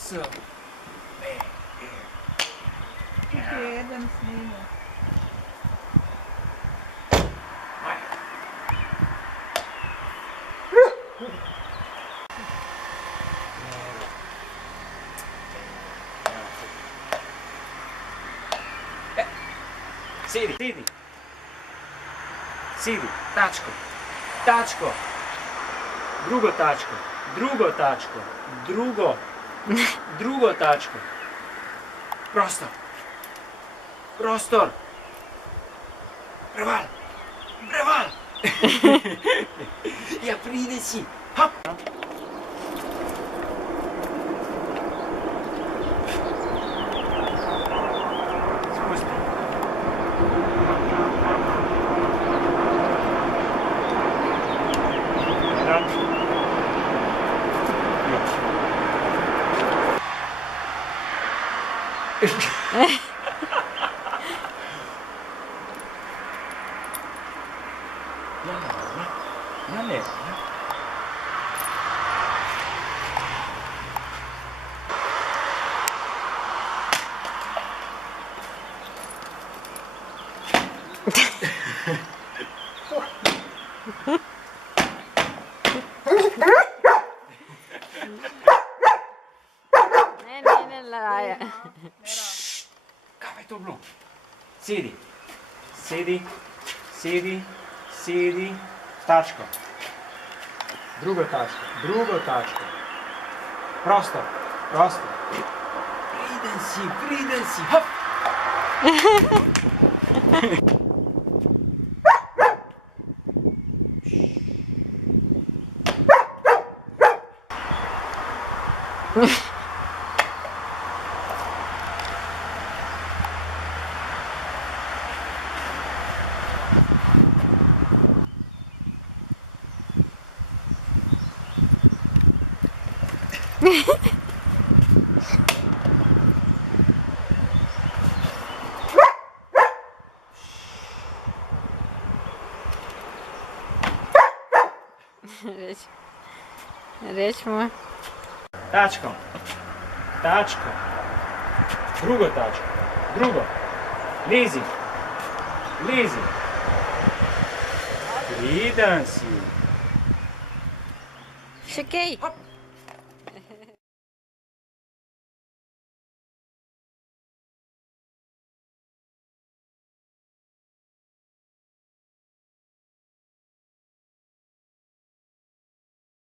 S, B, E. Še jedan snima. Sidi, sidi. Sidi, tačko, tačko. Drugo tačko, drugo tačko, drugo tačko. Prostor, prostor. Preval, preval. Ja, pride si. Hop. Spusti. Ja, ne. Ne laraja. Kaj pa je to bilo? Sedi, sedi, sedi, sedi. Tačko. Drugo tačko, drugo tačko. Prostor, prostor. Priden si, hop. Reč mu. Tačko, tačko. Drugo tačko, drugo. Lezi, lezi. Priden si. Še kaj? Hop.